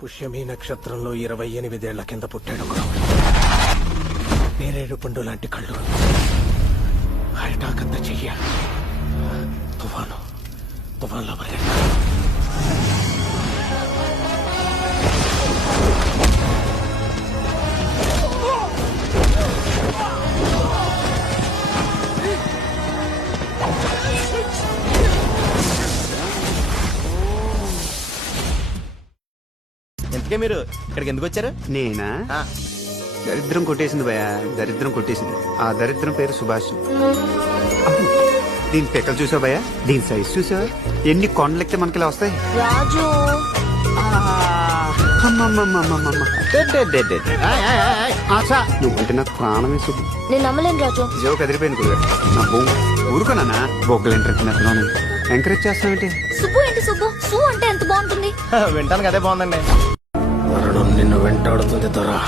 పుష్యమి నక్షత్రంలో 28 కింద పుట్టాడు. నేరేడు పండు లాంటి కళ్ళు, హైటాకంత చెయ్య, తుఫాన్లో పరిగెత్తా. ఇంతకే మీరు ఇక్కడికి ఎందుకు వచ్చారు? నేనా? దరిద్రం కొట్టేసింది భయ, దరిద్రం కొట్టేసింది. ఆ దరిద్రం పేరు సుభాష్. దీని పెక్కలు చూసావు భయ, దీని సైజ్ చూసావా? ఎన్ని కొండలెక్కితే మనకి ఇలా వస్తాయి. రాజు నువ్వంటే నాకు ప్రాణమే సుబ్బు. నేను నమ్మలేను రాజు. జోక్ అదిరిపోయింది కూడా. నా బొమ్మ ఊరుకోనా బొగ్గలు ఎంట్రెత్తున్నట్టున్నాను. ఎంకరేజ్ చేస్తానంటే సుబ్బు ఏంటి సుబ్బు? సు అంటే ఎంత బాగుంటుంది. వింటానికి అదే బాగుందండి. మరణం నిన్ను వెంటాడుతుంది దొరా.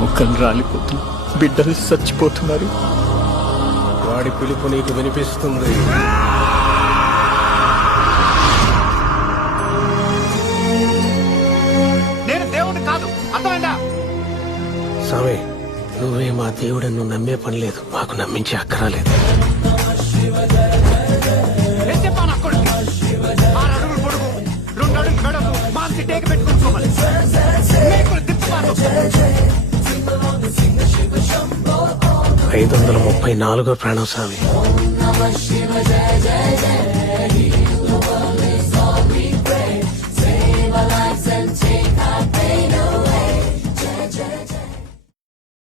మొక్కలు రాలిపోతుంది, బిడ్డలు చచ్చిపోతున్నారు. వాడి పిలుపు నీకు వినిపిస్తుంది. నేను దేవుడిని కాదు, అర్థమైందా? స్వామి, నువ్వే మా దేవుడని నువ్వు నమ్మే పని లేదు, మాకు నమ్మించే అక్కరాలేదు. నేను చెప్పాను అక్కడ 6 అడుగులు పొడుగు, 2 అడుగులు వెడల్పు, మాంసి టేక పెట్టుకుంటుకోమని. మేకులు తిప్పుతాను. 534 ప్రాణం స్వామి.